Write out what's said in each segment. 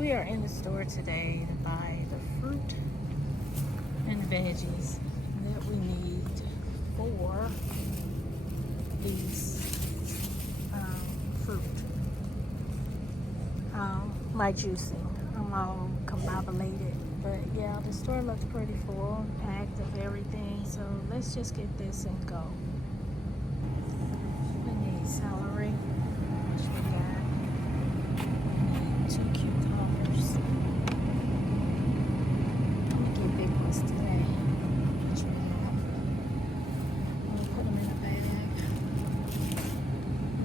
We are in the store today to buy the fruit and veggies that we need for these fruit. My juicing. I'm all combobulated. But yeah, the store looks pretty full, packed of everything. So let's just get this and go. We need celery, which we got. We need 2 cucumbers. I'm gonna get big ones today, which we have. I'm gonna put them in a bag.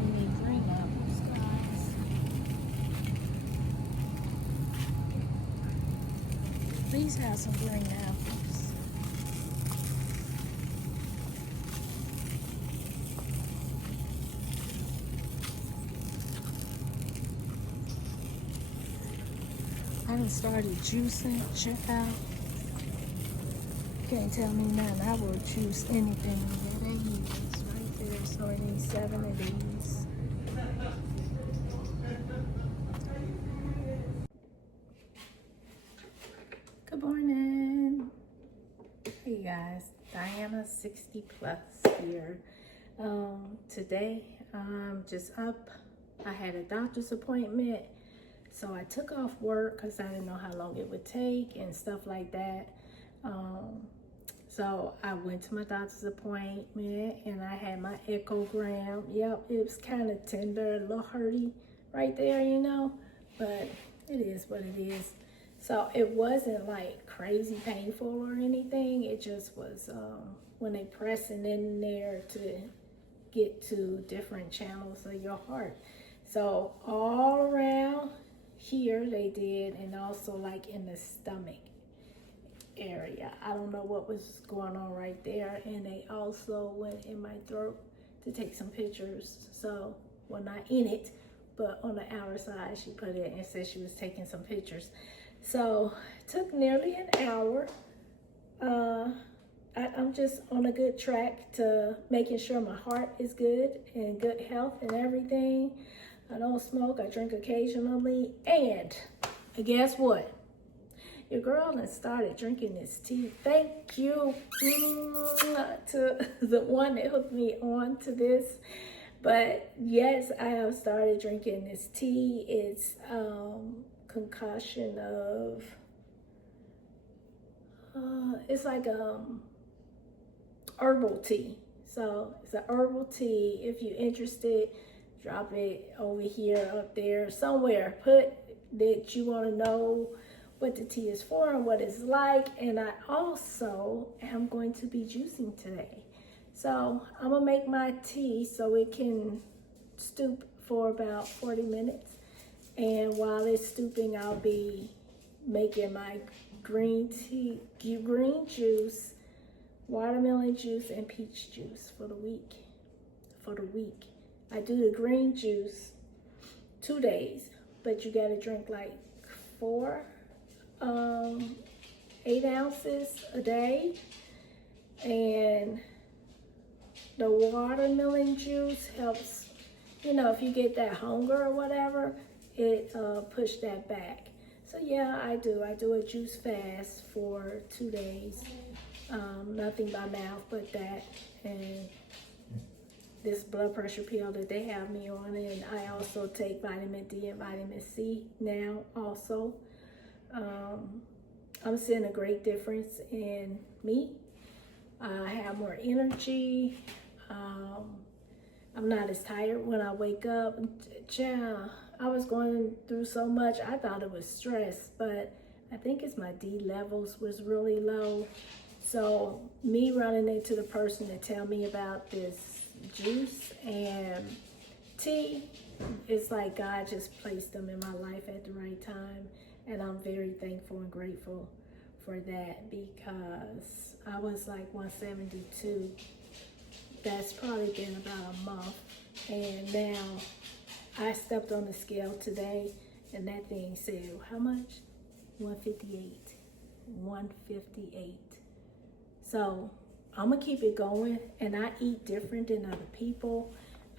We need green apples, guys. Please have some green apples. I done started juicing, child. Can't tell me nothing. I will juice anything that they use right there. So I need 7 of these. Good morning. Hey guys, Diana 60 plus here. Today I'm just up. I had a doctor's appointment. So I took off work because I didn't know how long it would take and stuff like that. So I went to my doctor's appointment and I had my echogram. Yep, it was kind of tender, a little hurty right there, you know, but it is what it is. So it wasn't like crazy painful or anything. It just was when they pressing in there to get to different channels of your heart. So all around here they did, and also like in the stomach area. I don't know what was going on right there. And they also went in my throat to take some pictures. So, well, not in it, but on the outer side she put it and said she was taking some pictures. So it took nearly an hour. I'm just on a good track to making sure my heart is good and good health and everything. I don't smoke, I drink occasionally, and guess what? Your girl has started drinking this tea. Thank you to the one that hooked me on to this. But yes, I have started drinking this tea. It's concoction of, it's like herbal tea. So it's an herbal tea. If you're interested, drop it over here, up there, somewhere. Put that you want to know what the tea is for and what it's like. And I also am going to be juicing today. So I'm going to make my tea so it can steep for about 40 minutes. And while it's steeping, I'll be making my green juice, watermelon juice, and peach juice for the week. I do the green juice 2 days, but you gotta drink like 8 ounces a day. And the watermelon juice helps, you know, if you get that hunger or whatever, it push that back. So yeah, I do a juice fast for 2 days. Nothing by mouth but that, and this blood pressure pill that they have me on, and I also take vitamin D and vitamin C now also. I'm seeing a great difference in me. I have more energy. I'm not as tired when I wake up. Yeah, I was going through so much. I thought it was stress, but I think it's my D levels was really low. So me running into the person to tell me about this juice and tea, it's like God just placed them in my life at the right time. And I'm very thankful and grateful for that, because I was like 172. That's probably been about a month. And now I stepped on the scale today and that thing said, how much? 158. 158. So I'm gonna keep it going, and I eat different than other people.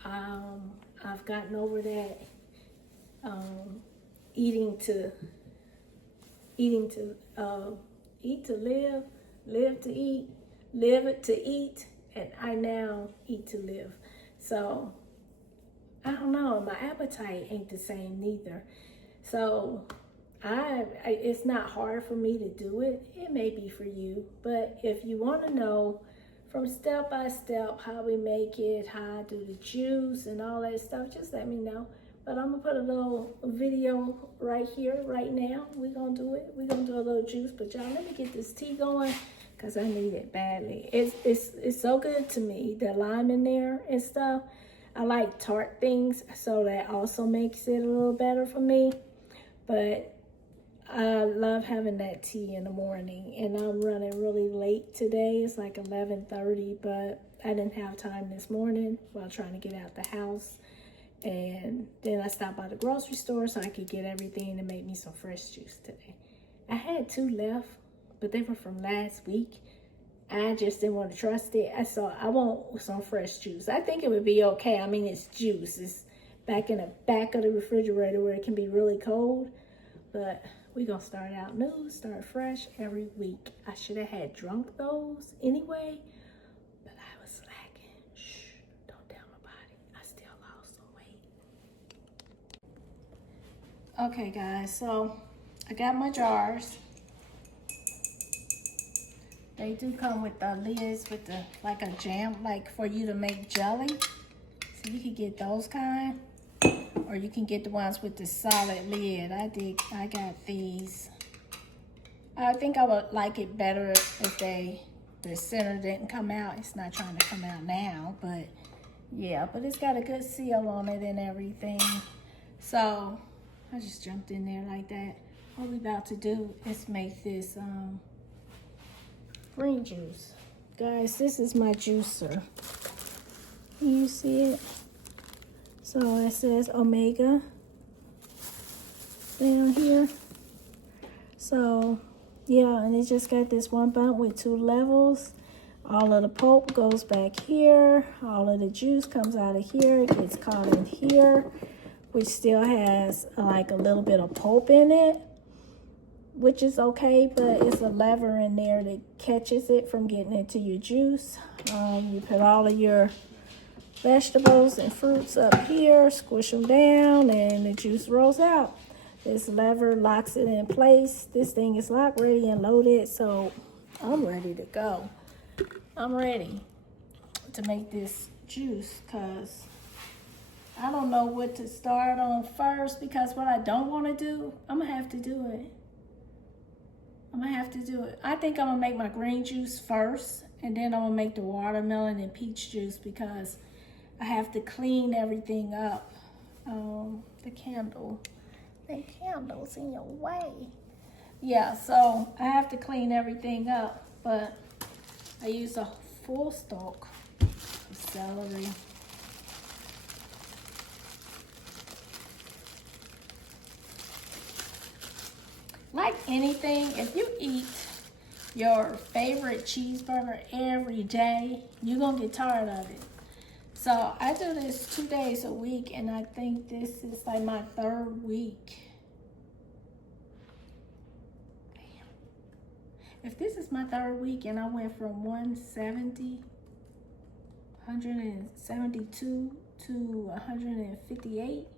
I've gotten over that eating to eating to eat to live, live to eat, live to eat, and I now eat to live. So I don't know, my appetite ain't the same neither. So it's not hard for me to do it. It may be for you, but if you want to know from step by step how we make it, how I do the juice and all that stuff, just let me know. But I'm gonna put a little video right here, right now. We're gonna do it. We're gonna do a little juice, but y'all, let me get this tea going because I need it badly. It's so good to me, the lime in there and stuff. I like tart things, so that also makes it a little better for me. But I love having that tea in the morning, and I'm running really late today. It's like 11:30, but I didn't have time this morning while trying to get out the house. And then I stopped by the grocery store so I could get everything to make me some fresh juice today. I had 2 left, but they were from last week. I just didn't want to trust it. So I want some fresh juice. I think it would be okay. I mean, it's juice. It's back in the back of the refrigerator where it can be really cold. But we're going to start out new, start fresh every week. I should have had drunk those anyway, but I was slacking. Shh, don't tell nobody. I still lost some weight. Okay, guys, so I got my jars. They do come with the lids with the, like a jam, like for you to make jelly. So you can get those kind. Or you can get the ones with the solid lid. I got these. I think I would like it better if the center didn't come out. It's not trying to come out now, but yeah, but it's got a good seal on it and everything. So I just jumped in there like that. What we about to do is make this green juice. Guys, this is my juicer. Can you see it? So it says Omega down here. So yeah, and it just got this one bump with 2 levels. All of the pulp goes back here. All of the juice comes out of here. It gets caught in here, which still has like a little bit of pulp in it, which is okay, but it's a lever in there that catches it from getting into your juice. You put all of your vegetables and fruits up here, squish them down, and the juice rolls out. This lever locks it in place. This thing is locked, ready, and loaded, so I'm ready to go. I'm ready to make this juice because I don't know what to start on first, because what I don't want to do, I'm going to have to do it. I think I'm going to make my green juice first, and then I'm going to make the watermelon and peach juice because I have to clean everything up. The candle's in your way. Yeah, so I have to clean everything up, but I use a full stalk of celery. Like anything, if you eat your favorite cheeseburger every day, you're gonna get tired of it. So I do this 2 days a week, and I think this is like my 3rd week. Damn. If this is my 3rd week and I went from 172 to 158,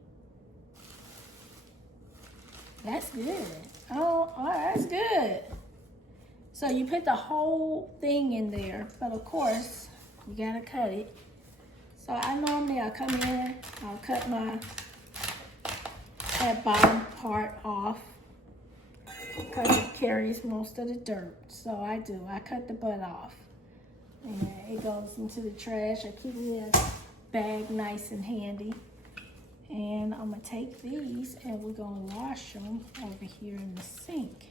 that's good. Oh, that's good. So you put the whole thing in there, but of course, you gotta cut it. So I'll come in, I'll cut that bottom part off because it carries most of the dirt. So I cut the butt off. And it goes into the trash. I keep it in a bag nice and handy. And I'm gonna take these and we're gonna wash them over here in the sink.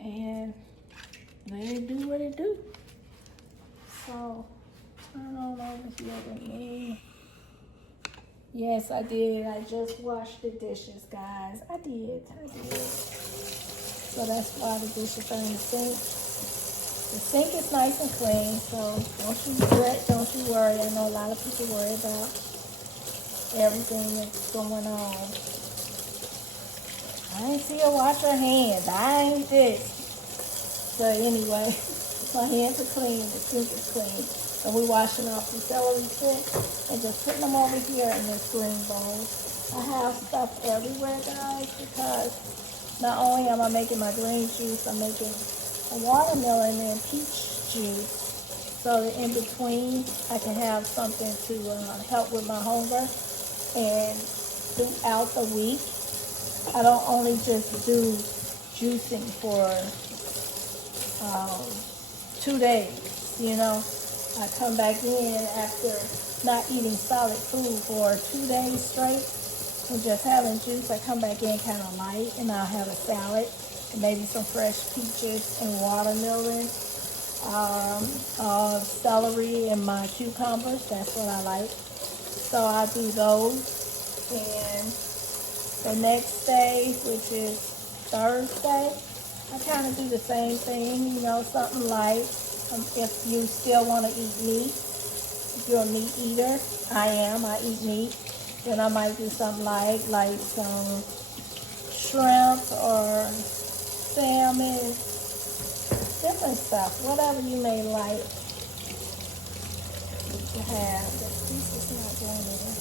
And let it do what it do. So turn on over here with me. Yes, I did. I just washed the dishes, guys. I did. So that's why the dishes are in the sink. The sink is nice and clean, so don't you worry. I know a lot of people worry about everything that's going on. I ain't see her wash her hands. I ain't this. So anyway, my hands are clean. The sink is clean. And we washing off the celery sticks and just putting them over here in this green bowl. I have stuff everywhere, guys, because not only am I making my green juice, I'm making a watermelon and peach juice. So that in between, I can have something to help with my hunger. And throughout the week, I don't only just do juicing for 2 days, you know. I come back in after not eating solid food for 2 days straight and just having juice. I come back in kind of light, and I'll have a salad and maybe some fresh peaches and watermelon, celery and my cucumbers. That's what I like. So I do those. And the next day, which is Thursday, I kind of do the same thing, you know, something light. If you still want to eat meat, if you're a meat eater, I eat meat, then I might do something light, like some shrimp or salmon, different stuff, whatever you may like to have. This piece is not going in.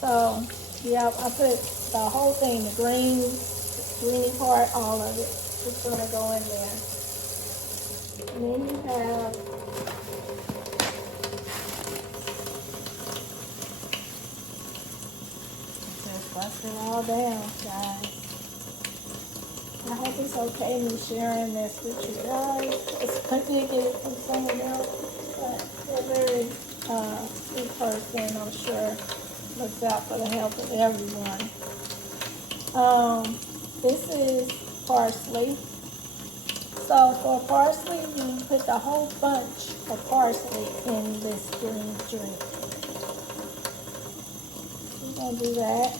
So, yeah, I put the whole thing, the greeny part, all of it. It's going to go in there. And then you have just bust it all down, guys. I hope it's okay me sharing this with you guys. I did get it from someone else, but they're a very sweet person, I'm sure. Looks out for the health of everyone. This is parsley. So for parsley, you put the whole bunch of parsley in this green drink. We're gonna do that.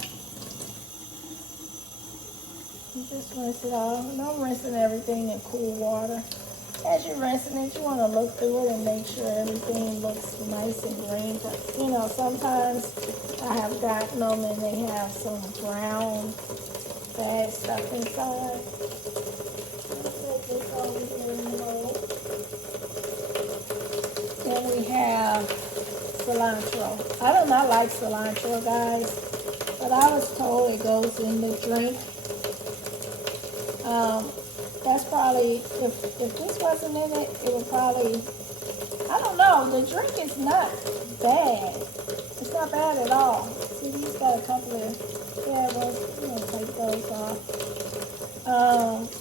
You just rinse it off. And I'm rinsing everything in cool water. As you're rinsing it, you want to look through it and make sure everything looks nice and green. But, you know, sometimes I have gotten them and they have some brown bad stuff inside. This over here in the bowl. Then we have cilantro. I do not like cilantro, guys, but I was told it goes in the drink. That's probably, if this wasn't in it, it would probably, I don't know, the drink is not bad. It's not bad at all. See, these got a couple of bad ones. I'm going to take those off.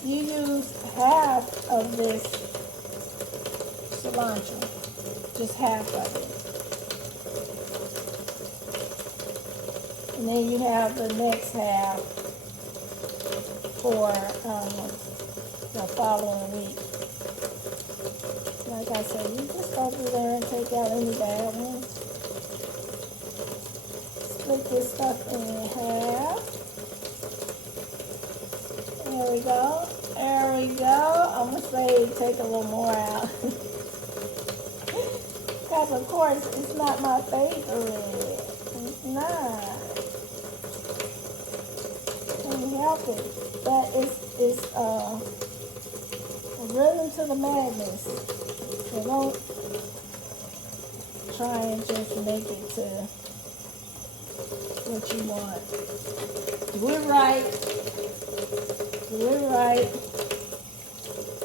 You use half of this cilantro, just half of it. And then you have the next half for the following week. Like I said, you just go through there and take out any bad ones. Split this stuff in half. There we go. There we go. I'm going to say take a little more out. Because of course it's not my favorite. It's not. Can't help it. But it's a rhythm to the madness. So don't try and just make it to what you want. Do it right. Do it right.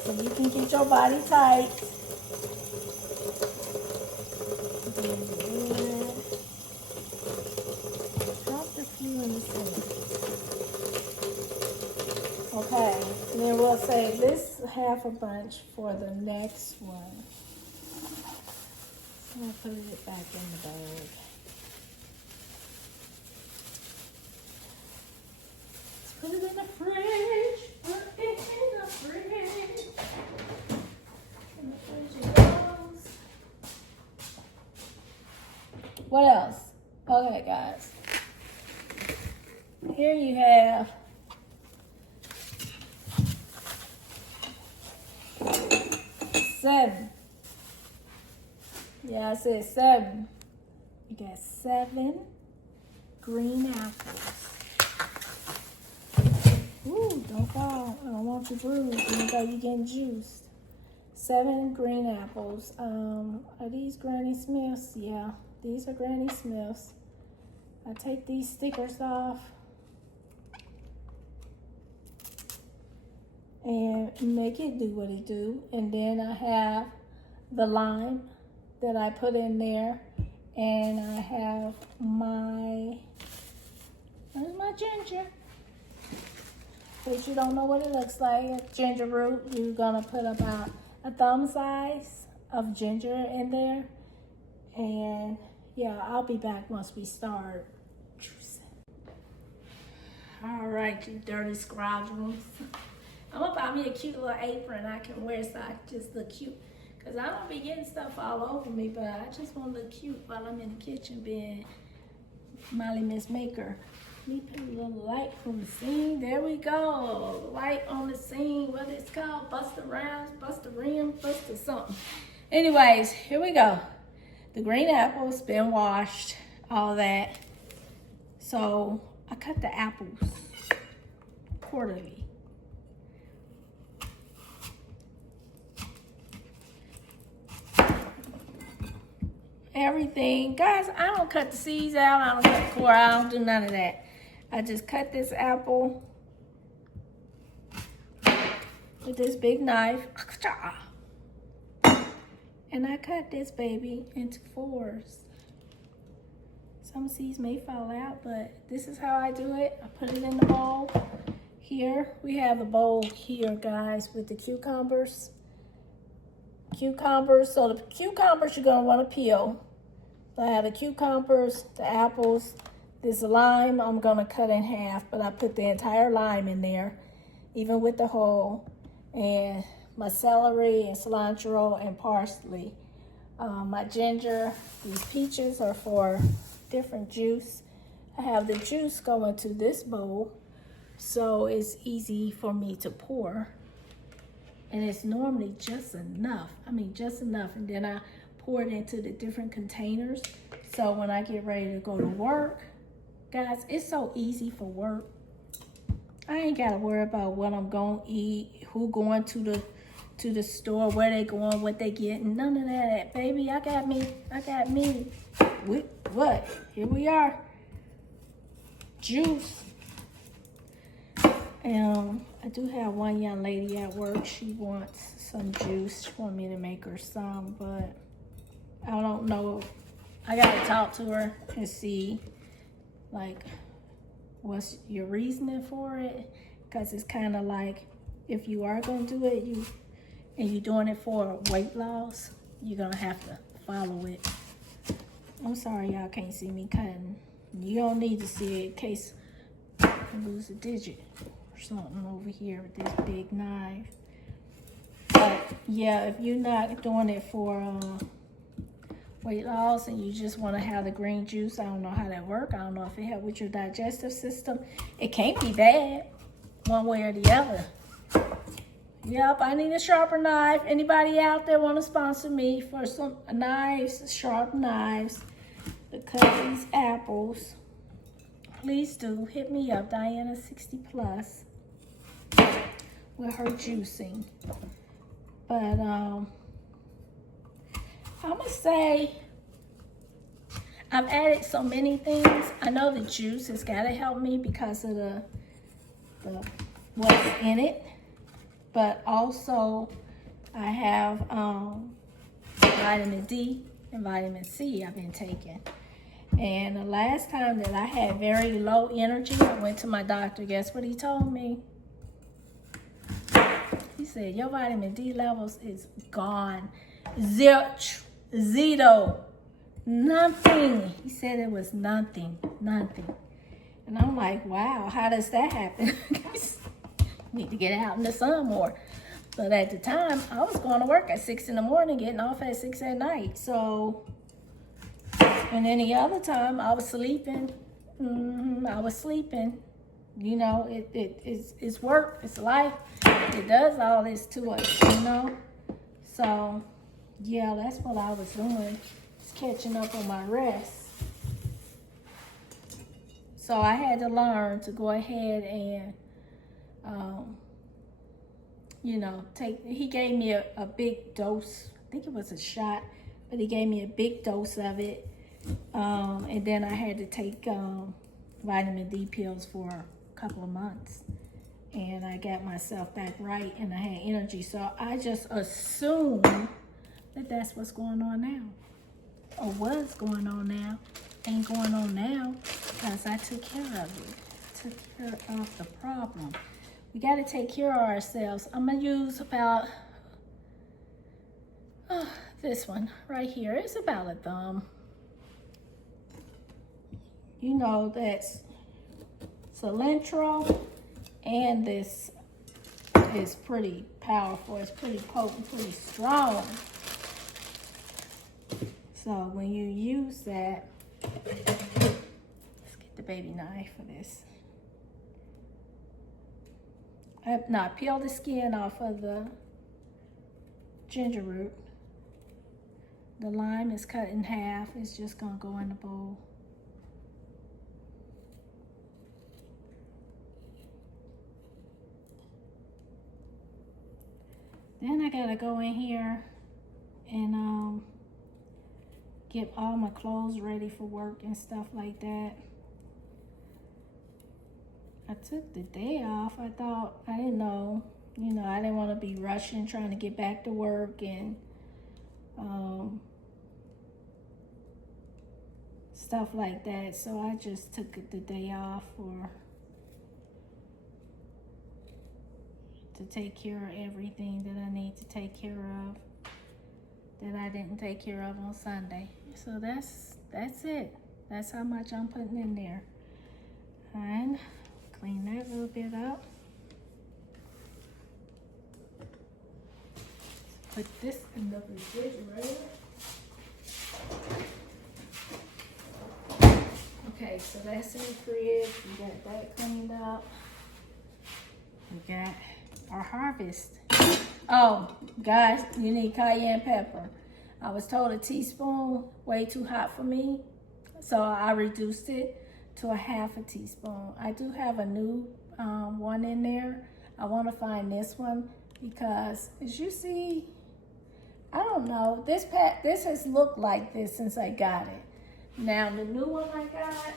So you can get your body tight. Drop the few in the sink. Okay, and then we'll save this half a bunch for the next one. So I'll put it back in the bag. Let's put it in the fridge. Put it in the fridge. In the fridge it goes. What else? Okay, guys. Here you have seven. Yeah, I said 7. You got 7 green apples. want you bruised, even though you're getting juiced. 7 green apples. Are these Granny Smiths? Yeah, these are Granny Smiths. I take these stickers off and make it do what it do. And then I have the lime that I put in there, and I have where's my ginger? In case you don't know what it looks like, ginger root. You're gonna put about a thumb size of ginger in there. And yeah, I'll be back once we start juicing. All right, you dirty scoundrels. I'm gonna buy me a cute little apron I can wear so I just look cute. Cause I don't be getting stuff all over me, but I just wanna look cute while I'm in the kitchen being Molly Miss Maker. Let me put a little light on the scene. There we go. Light on the scene. What it's called? Busta Rhymes, Busta Rim, Busta something. Anyways, here we go. The green apples been washed, all that. So I cut the apples quarterly. Everything, guys, I don't cut the seeds out, I don't cut the core, I don't do none of that. I just cut this apple with this big knife, and I cut this baby into 4s. Some seeds may fall out, but this is how I do it. I put it in the bowl. Here we have the bowl here, guys, with the cucumbers. So the cucumbers you're gonna want to peel. So I have the cucumbers, the apples, this lime I'm gonna cut in half, but I put the entire lime in there, even with the whole, and my celery and cilantro and parsley. My ginger, these peaches are for different juice. I have the juice going to this bowl, so it's easy for me to pour. And it's normally just enough. I mean, just enough. And then I pour it into the different containers. So when I get ready to go to work, guys, it's so easy for work. I ain't gotta worry about what I'm gonna eat, who going to the store, where they going, what they getting. None of that, baby. I got me. What? Here we are. Juice. I do have one young lady at work. She wants some juice. She wants me to make her some, but I don't know. I gotta talk to her and see, like, what's your reasoning for it? Because it's kind of like, if you are gonna do it, and you're doing it for weight loss, you're gonna have to follow it. I'm sorry y'all can't see me cutting. You don't need to see it in case I lose a digit. Something over here with this big knife. But yeah, if you're not doing it for weight loss and you just want to have the green juice, I don't know how that works. I don't know if it helps with your digestive system. It can't be bad one way or the other. Yep, I need a sharper knife. Anybody out there want to sponsor me for some knives, sharp knives to cut these apples? Please do. Hit me up, Diana 60 Plus. With her juicing. But I'm gonna say I've added so many things. I know the juice has got to help me because of the what's in it, but also I have vitamin D and vitamin C I've been taking. And the last time that I had very low energy, I went to my doctor. Guess what he told me? He said, your vitamin D levels is gone. Zero. Nothing. He said it was nothing. And I'm like, wow, how does that happen? Need to get out in the sun more. But at the time, I was going to work at 6 in the morning, getting off at 6 at night. So, and any other time, I was sleeping. You know, it's work, it's life. It does all this to us, you know. So, yeah, that's what I was doing. Just catching up on my rest. So I had to learn to go ahead and you know, he gave me a big dose. I think it was a shot, but he gave me a big dose of it. And then I had to take vitamin D pills for a couple of months. And I got myself back right and I had energy. So I just assume that that's what's going on now. Or was going on now. Ain't going on now because I took care of it. Took care of the problem. We got to take care of ourselves. I'm going to use about this one right here. It's about a thumb. You know, that's cilantro, and this is pretty powerful. It's pretty potent, pretty strong. So when you use that, let's get the baby knife for this. Now peel the skin off of the ginger root. The lime is cut in half. It's just gonna go in the bowl. Then I gotta go in here and get all my clothes ready for work and stuff like that. I took the day off. I didn't know, you know, I didn't want to be rushing, trying to get back to work and stuff like that. So I just took the day off to take care of everything that I need to take care of that I didn't take care of on Sunday. So that's it. That's how much I'm putting in there. And clean that a little bit up. Put this in the refrigerator. Okay, so that's in the fridge. We got that cleaned up. We got our harvest. Oh, guys, you need cayenne pepper. I was told a teaspoon, way too hot for me. So I reduced it to a half a teaspoon. I do have a new one in there. I want to find this one because, as you see, I don't know, this has looked like this since I got it. Now the new one I got,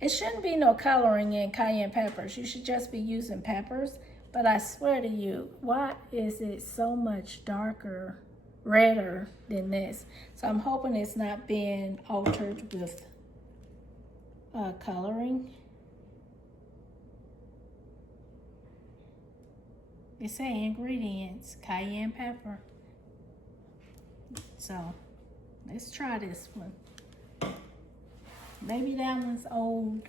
it shouldn't be no coloring in cayenne peppers. You should just be using peppers. But I swear to you, why is it so much darker, redder than this? So I'm hoping it's not being altered with coloring. It say ingredients, cayenne pepper. So let's try this one. Maybe that one's old.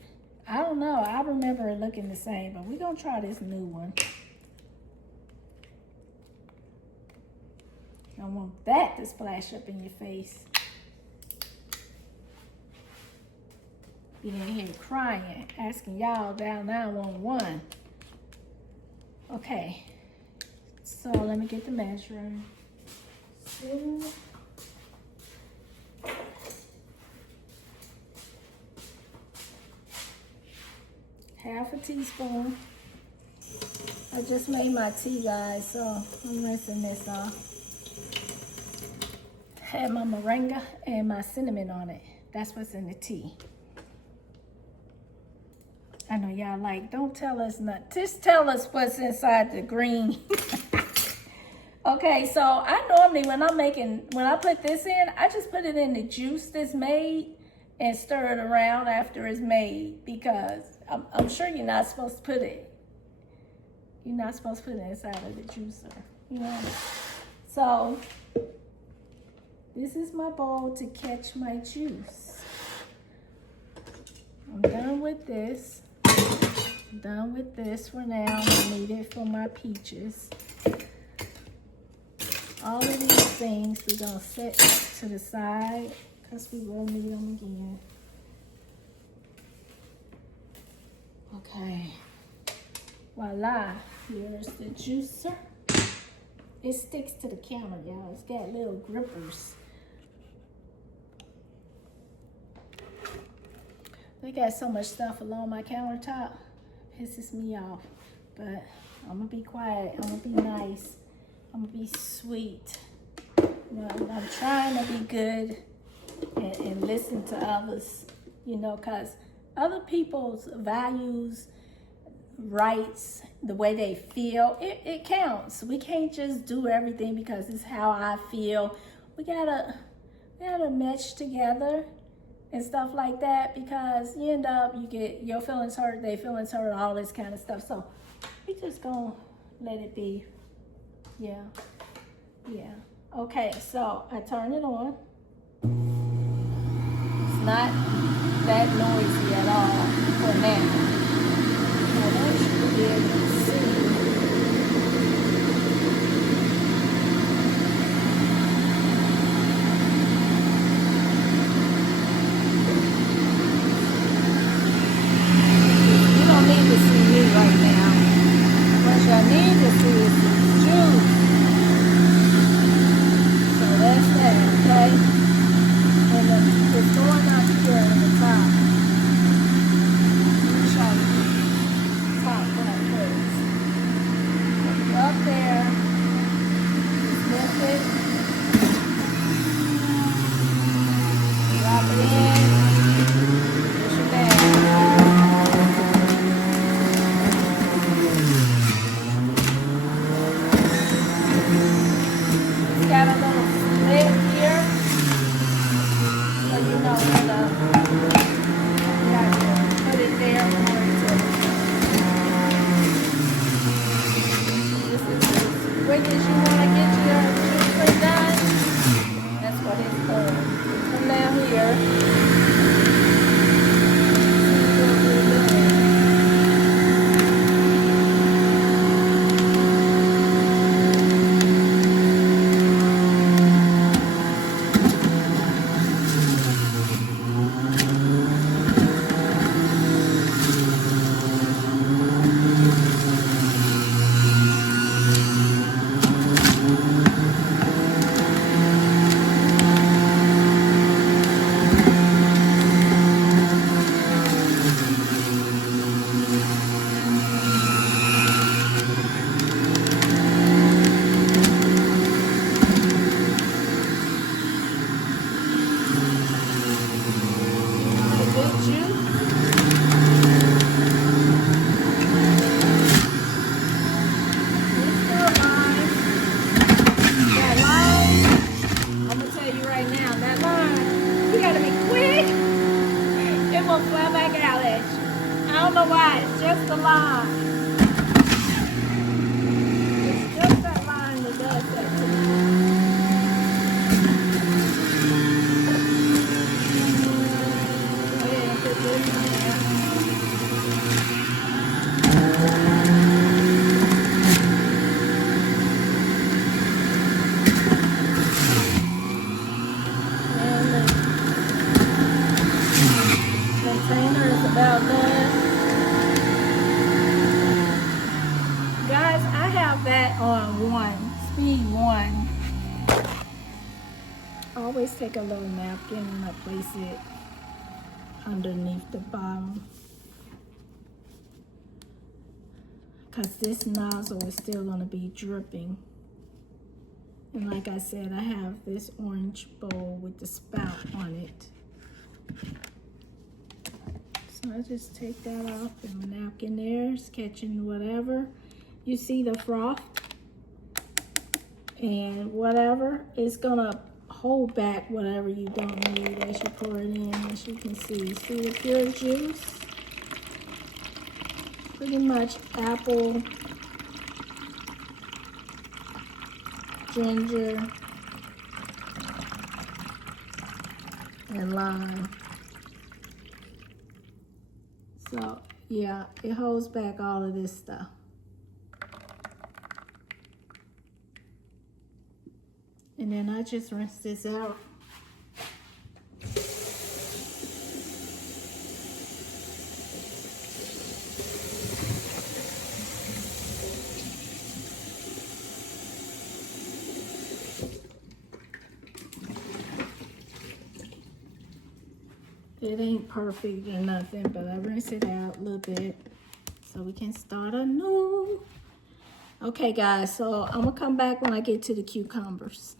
I don't know. I remember it looking the same, but we're going to try this new one. I want that to splash up in your face. Be in here crying, asking y'all down 911. Okay. So let me get the measuring. Half a teaspoon. I just made my tea, guys, so I'm rinsing this off. Had my moringa and my cinnamon on it. That's what's in the tea. I know y'all like, don't tell us nothing. Just tell us what's inside the green. Okay, so I normally, when I put this in, I just put it in the juice that's made and stir it around after it's made, because I'm sure you're not supposed to put it. You're not supposed to put it inside of the juicer, you know. So this is my bowl to catch my juice. I'm done with this. I'm done with this for now. I need it for my peaches. All of these things we're gonna set to the side because we will need them again. Okay, voila, here's the juicer. It sticks to the counter, y'all. It's got little grippers. They got so much stuff along my countertop. Pisses me off. But I'm gonna be quiet. I'm gonna be nice. I'm gonna be sweet. I'm trying to be good and listen to others, you know, because other people's values, rights, the way they feel, it counts. We can't just do everything because it's how I feel. We gotta mesh together and stuff like that, because you end up, you get your feelings hurt, their feelings hurt, all this kind of stuff. So we just gonna let it be. Yeah. Okay, so I turn it on. It's not that noisy at all for now. I want you to be able to see. You don't need to see me right now. What you need to see is the juice. So that's that, okay? And it's going up here in the top. Let me show you. Top one first. Up there. Just lift it. Drop it in. Push it down. It's got a little slit here. So you know where you got to put it there for it to. This is as quick as you want to get your juice done. That's what it's doing. Come down here. Fly back out at you. I don't know why, it's just the line. It's just that line that does that to me. Go ahead and put this in there. About that. Guys, I have that on speed 1. I always take a little napkin and I place it underneath the bottom, because this nozzle is still going to be dripping. And like I said, I have this orange bowl with the spout on it. So I just take that off, and the napkin there is catching whatever. You see the froth and whatever. It's gonna hold back whatever you don't need as you pour it in, as you can see. See the pure juice? Pretty much apple, ginger, and lime. So, yeah, it holds back all of this stuff. And then I just rinse this out. It ain't perfect or nothing, but I rinse it out a little bit so we can start anew. Okay, guys, so I'm gonna come back when I get to the cucumbers.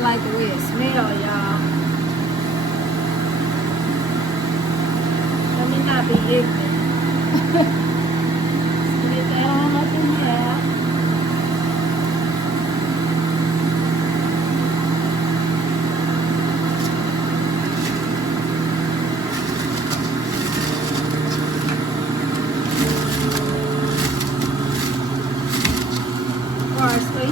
Like the way it smells, y'all. Let me not be ignorant. Get that on up in there. Parsley.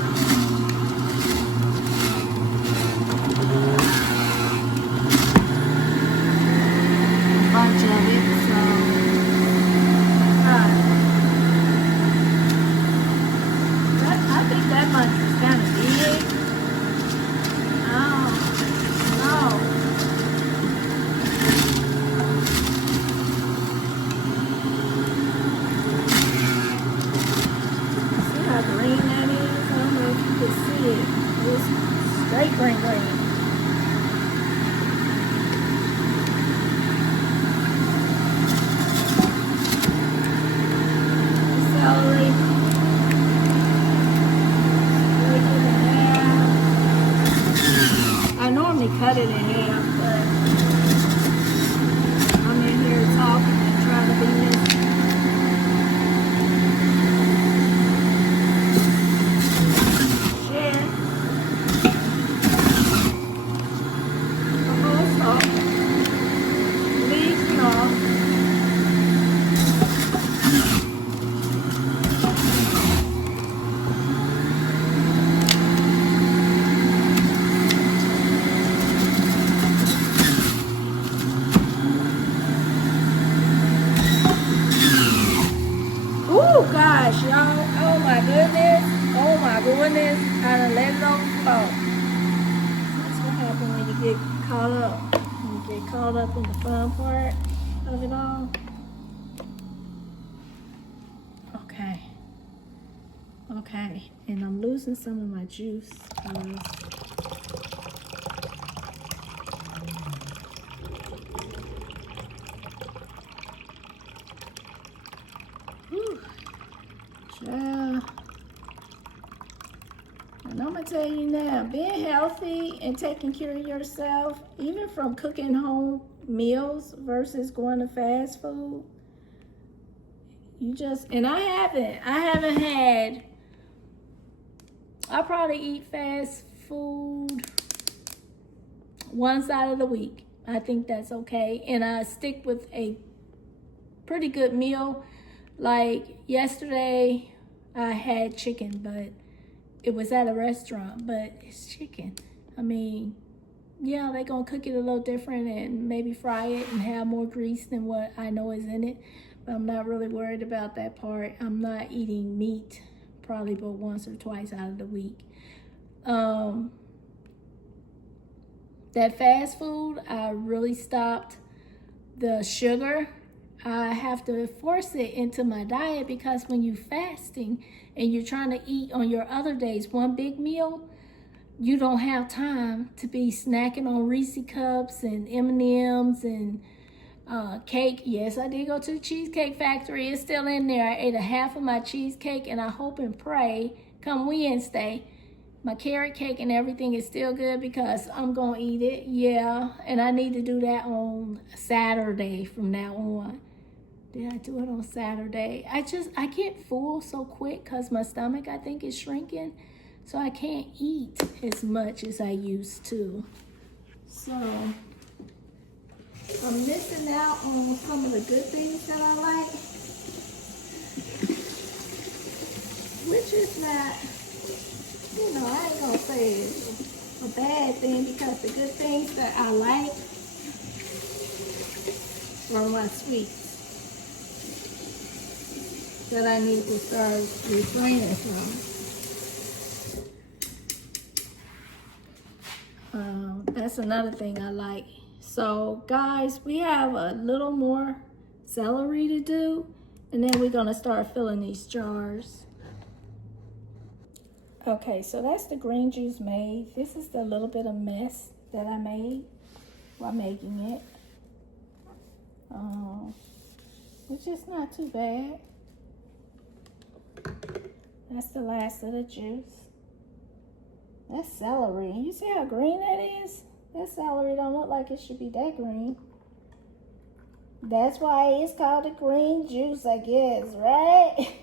Bunch of it, so I think that bunch is kind of big. Oh no! See how green that is? I don't know if you can see it. It's straight green. I normally cut it in half, but I'm in here talking and trying to be listening. Share. It's off. Leaves and all. Oh gosh, y'all. Oh my goodness. Oh my goodness. I done let it overflow. That's what happens when you get caught up. When you get caught up in the fun part of it all. Okay. Okay. And I'm losing some of my juice. Yeah. And I'm gonna tell you now, being healthy and taking care of yourself, even from cooking home meals versus going to fast food, and I haven't had, I probably eat fast food once out of the week. I think that's okay. And I stick with a pretty good meal. Like yesterday, I had chicken, but it was at a restaurant, but it's chicken. I mean, yeah, they're gonna cook it a little different and maybe fry it and have more grease than what I know is in it. But I'm not really worried about that part. I'm not eating meat probably but once or twice out of the week. That fast food, I really stopped the sugar. I have to force it into my diet because when you're fasting and you're trying to eat on your other days one big meal, you don't have time to be snacking on Reese cups and M&Ms and cake. Yes, I did go to the Cheesecake Factory. It's still in there. I ate a half of my cheesecake, and I hope and pray come Wednesday, my carrot cake and everything is still good because I'm going to eat it. Yeah, and I need to do that on Saturday from now on. Did I do it on Saturday? I get full so quick because my stomach, I think, is shrinking. So I can't eat as much as I used to. So I'm missing out on some of the good things that I like, which is not, you know, I ain't gonna say it's a bad thing, because the good things that I like are my sweets that I need to start refraining from. That's another thing I like. So guys, we have a little more celery to do, and then we're gonna start filling these jars. Okay, so that's the green juice made. This is the little bit of mess that I made while making it, which is not too bad. That's the last of the juice. That's celery. You see how green that is? That celery don't look like it should be that green. That's why it's called the green juice, I guess, right?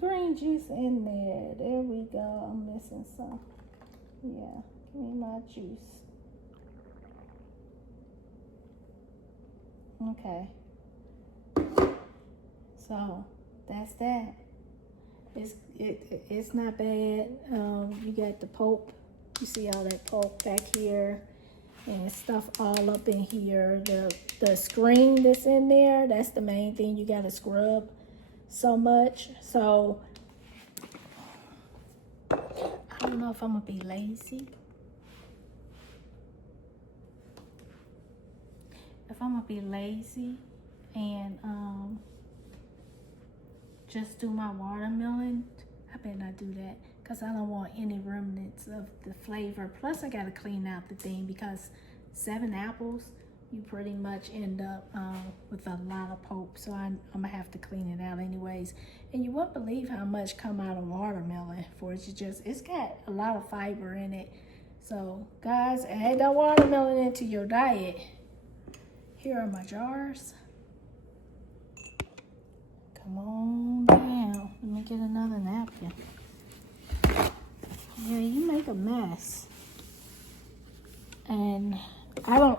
Green juice in there. There we go. I'm missing some. Yeah, give me my juice. Okay. So that's that. It's not bad. You got the pulp. You see all that pulp back here, and stuff all up in here. The screen that's in there, that's the main thing you gotta scrub so much. So I don't know if I'm gonna be lazy. If I'm gonna be lazy and just do my watermelon, I better not do that, because I don't want any remnants of the flavor. Plus I gotta clean out the thing, because 7 apples, you pretty much end up with a lot of pulp. So I'm gonna have to clean it out anyways. And you wouldn't believe how much come out of watermelon for it. It's got a lot of fiber in it. So guys, add that watermelon into your diet. Here are my jars. Come on down. Let me get another napkin. Yeah, you make a mess. And I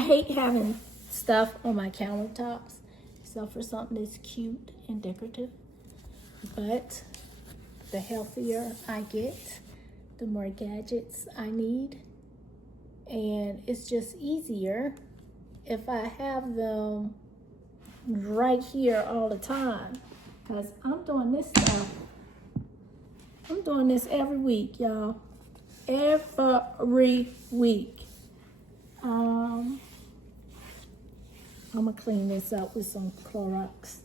hate having stuff on my countertops, except for something that's cute and decorative. But the healthier I get, the more gadgets I need. And it's just easier if I have them right here all the time, because I'm doing this stuff. I'm doing this every week, y'all. Every week. I'm gonna clean this up with some Clorox.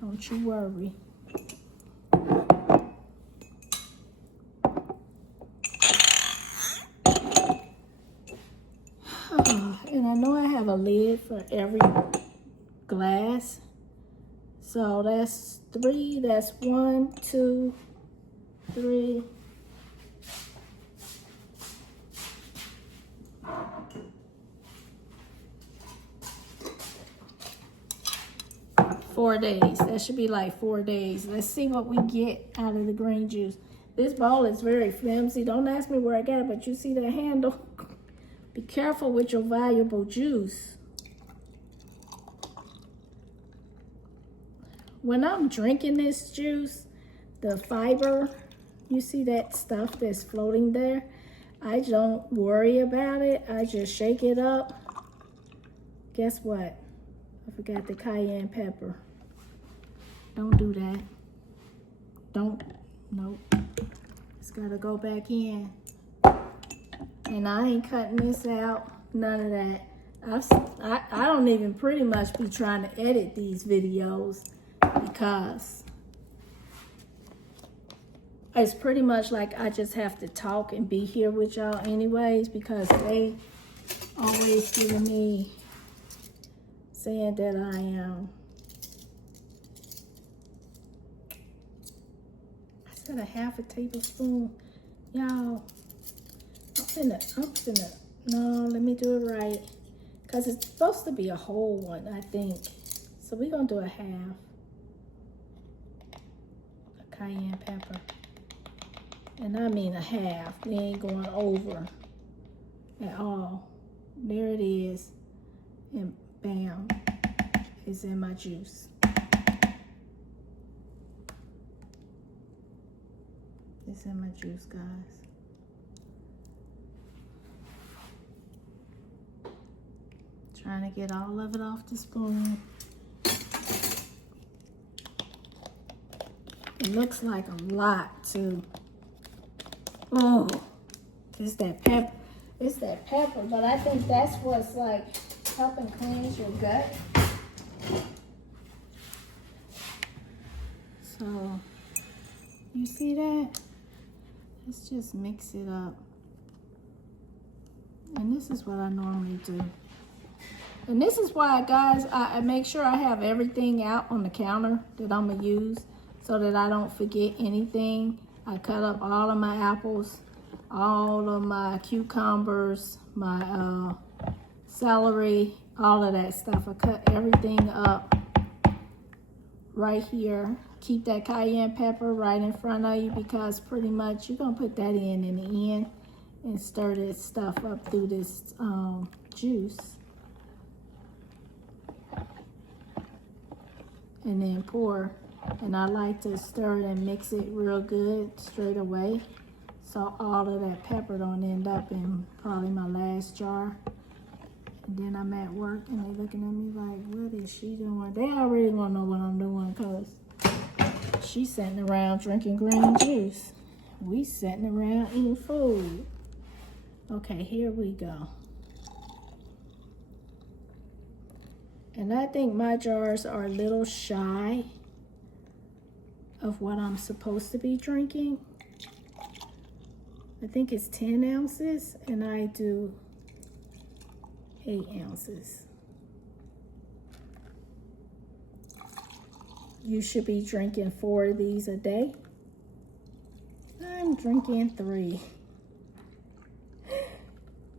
Don't you worry. And I know I have a lid for every glass. So that's 3, that's 1, 2, 3. Four days. That should be like 4 days. Let's see what we get out of the green juice. This bowl is very flimsy. Don't ask me where I got it, but you see that handle? Be careful with your valuable juice. When I'm drinking this juice, the fiber, you see that stuff that's floating there? I don't worry about it. I just shake it up. Guess what? I forgot the cayenne pepper. Don't do that. Nope. It's gotta go back in. And I ain't cutting this out, none of that. I don't even pretty much be trying to edit these videos, because it's pretty much like I just have to talk and be here with y'all anyways, because they always giving me, saying that I am. I said a half a tablespoon. Y'all, I'm finna, no, let me do it right. Because it's supposed to be a whole one, I think. So we're gonna do a half. cayenne pepper. And I mean a half. We ain't going over at all. There it is. And bam, it's in my juice. It's in my juice, guys. Trying to get all of it off the spoon. It looks like a lot too. Oh, it's that pepper. It's that pepper, but I think that's what's like helping cleanse your gut. So, you see that? Let's just mix it up. And this is what I normally do. And this is why, guys, I make sure I have everything out on the counter that I'm gonna use so that I don't forget anything. I cut up all of my apples, all of my cucumbers, my celery, all of that stuff. I cut everything up right here. Keep that cayenne pepper right in front of you because pretty much you're gonna put that in the end and stir this stuff up through this juice. And then pour. And I like to stir it and mix it real good straight away. So all of that pepper don't end up in probably my last jar. And then I'm at work and they looking at me like, what is she doing? They already want to know what I'm doing because she's sitting around drinking green juice. We sitting around eating food. Okay, here we go. And I think my jars are a little shy of what I'm supposed to be drinking. I think it's 10 ounces and I do 8 ounces. You should be drinking 4 of these a day. I'm drinking 3.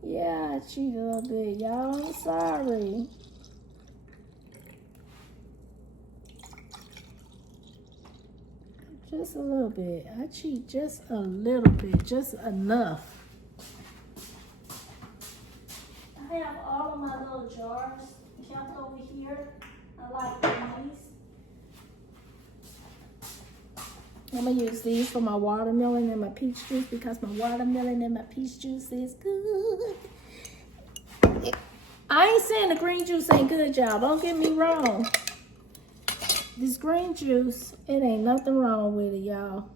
Yeah, I cheat a little bit, y'all. I'm sorry. Just a little bit. I cheat just a little bit, just enough. I have all of my little jars kept over here. I like these. I'm gonna use these for my watermelon and my peach juice because my watermelon and my peach juice is good. I ain't saying the green juice ain't good, y'all. Don't get me wrong. This green juice, it ain't nothing wrong with it, y'all.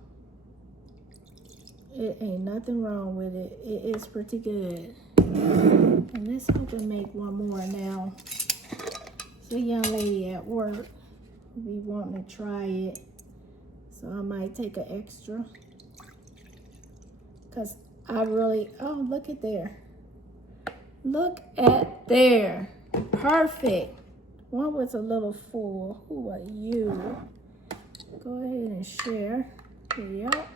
It ain't nothing wrong with it. It is pretty good. And let's hope and make one more now. So, young lady at work, we want to try it. So I might take an extra. Because I really, oh, look at there. Look at there. Perfect. One was a little full. Who are you? Go ahead and share. Here we are.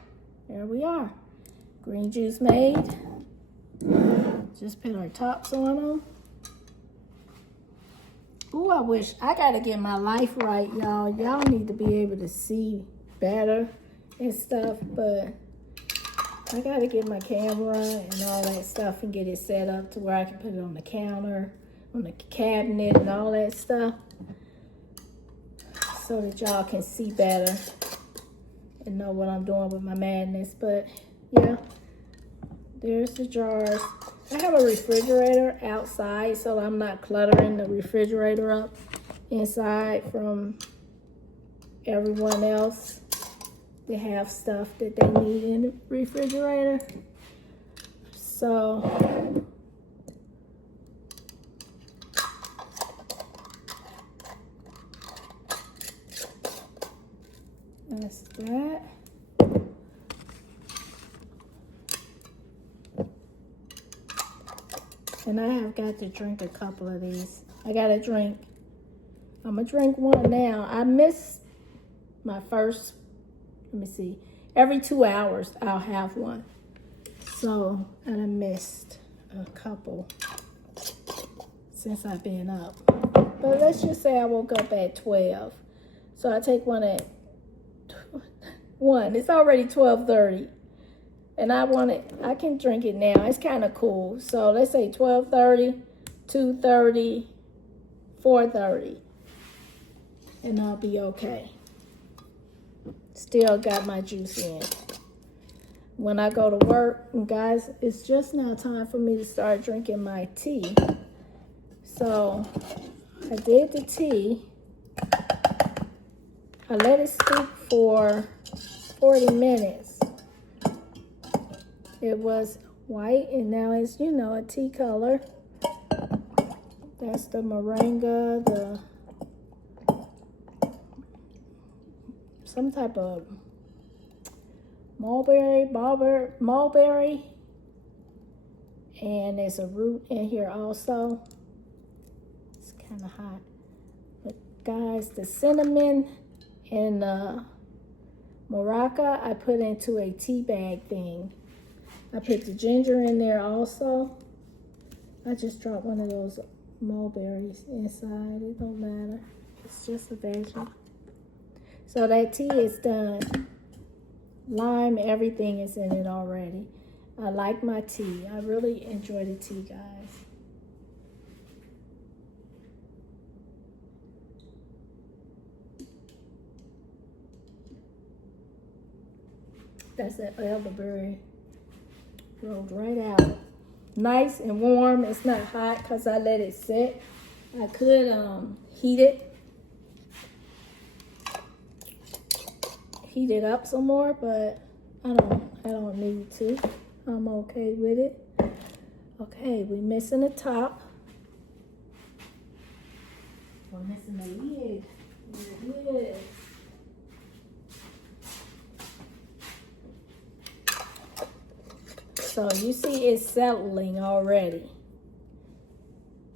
There we are. Green juice made. Just put our tops on them. Ooh, I wish. I got to get my life right, y'all. Y'all need to be able to see better and stuff. But I got to get my camera and all that stuff and get it set up to where I can put it on the counter, on the cabinet and all that stuff so that y'all can see better and know what I'm doing with my madness. But yeah, there's the jars. I have a refrigerator outside so I'm not cluttering the refrigerator up inside from everyone else. They have stuff that they need in the refrigerator. So that's that. And I have got to drink a couple of these. I got to drink. I'm going to drink one now. I missed my first, let me see. Every 2 hours, I'll have one. So, and I missed a couple since I've been up. But let's just say I woke up at 12. So I take one at 1. It's already 12:30. And I can drink it now. It's kind of cool. So let's say 12:30, 2:30, 4:30. And I'll be okay. Still got my juice in. When I go to work, and guys, it's just now time for me to start drinking my tea. So I did the tea. I let it steep for 40 minutes. It was white and now it's, you know, a tea color. That's the moringa, some type of mulberry, and there's a root in here also. It's kind of hot. But guys, the cinnamon and Moraca I put into a tea bag thing. I put the ginger in there also. I just dropped one of those mulberries inside. It don't matter. It's just a veggie. So that tea is done. Lime, everything is in it already. I like my tea. I really enjoy the tea, guys. That's that elderberry. Rolled right out. Nice and warm. It's not hot because I let it sit. I could heat it up some more, but I don't need to. I'm okay with it. Okay, we're missing the top. We're missing the lid. There it is. So you see it's settling already.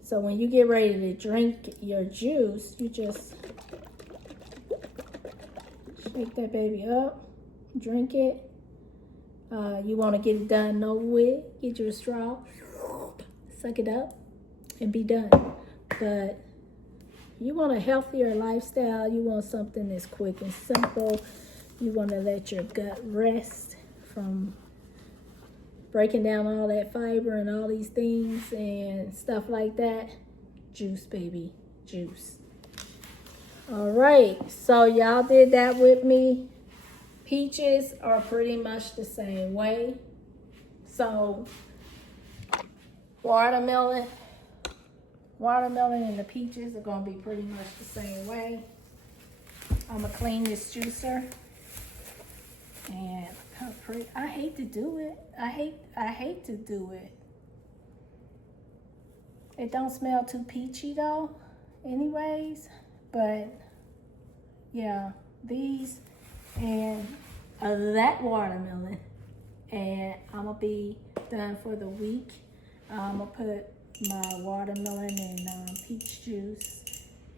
So when you get ready to drink your juice, you just shake that baby up, drink it. You want to get it done over with, get your straw, suck it up, and be done. But you want a healthier lifestyle. You want something that's quick and simple. You want to let your gut rest from breaking down all that fiber and all these things and stuff like that. Juice, baby, juice. All right, so y'all did that with me. Peaches are pretty much the same way. So watermelon and the peaches are gonna be pretty much the same way. I'm gonna clean this juicer. And how pretty. I hate to do it. I hate to do it. It don't smell too peachy though, anyways. But yeah, these and that watermelon, and I'm gonna be done for the week. I'm gonna put my watermelon and peach juice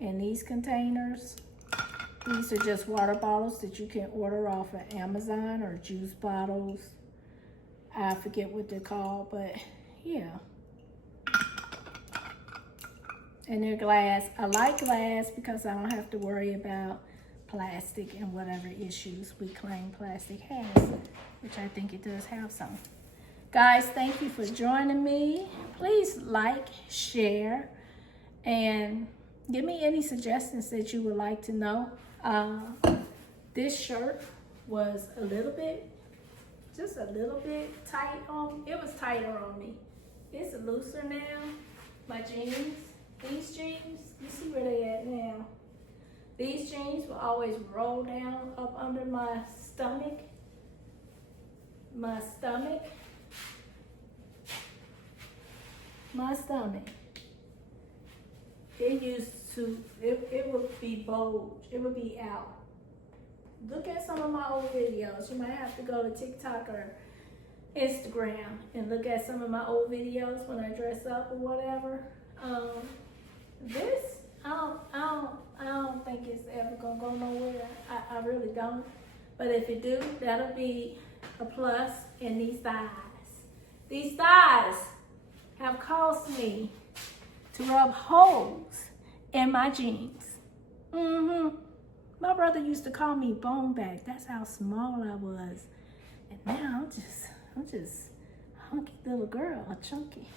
in these containers. These are just water bottles that you can order off of Amazon, or juice bottles. I forget what they're called, but yeah. And they're glass. I like glass because I don't have to worry about plastic and whatever issues we claim plastic has, which I think it does have some. Guys, thank you for joining me. Please like, share, and give me any suggestions that you would like to know. This shirt was just a little bit tight on, it was tighter on me. It's looser now. My jeans, these jeans, you see where they at now. These jeans will always roll down up under my stomach. My stomach. It used to, it would be bulge. It would be out. Look at some of my old videos. You might have to go to TikTok or Instagram and look at some of my old videos when I dress up or whatever. This, I don't think it's ever gonna go nowhere. I really don't. But if it do, that'll be a plus. And these thighs have caused me to rub holes in my jeans. My brother used to call me bone back. That's how small I was. And now I'm just a hunky little girl, a chunky.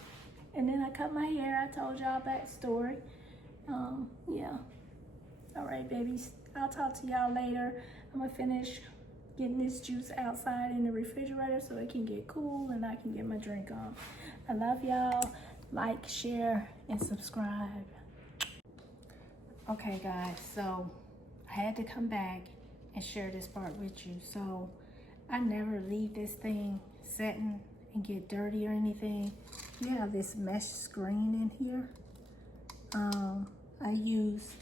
And then I cut my hair. I told y'all backstory. Yeah. All right, babies. I'll talk to y'all later. I'm gonna finish getting this juice outside in the refrigerator so it can get cool and I can get my drink on. I love y'all. Like, share, and subscribe. Okay, guys, so I had to come back and share this part with you. So I never leave this thing setting and get dirty or anything. You have this mesh screen in here. I use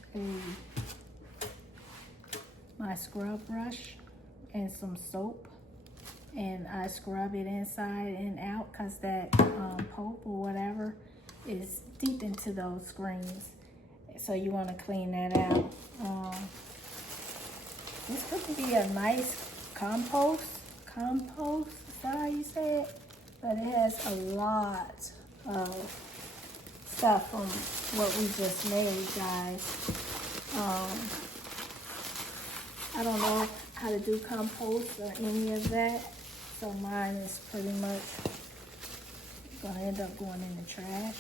my scrub brush and some soap, and I scrub it inside and out because that pulp or whatever is deep into those screens. So you want to clean that out. This could be a nice compost, is that how you say it? But it has a lot of stuff from what we just made, guys. I don't know how to do compost or any of that, so mine is pretty much gonna end up going in the trash.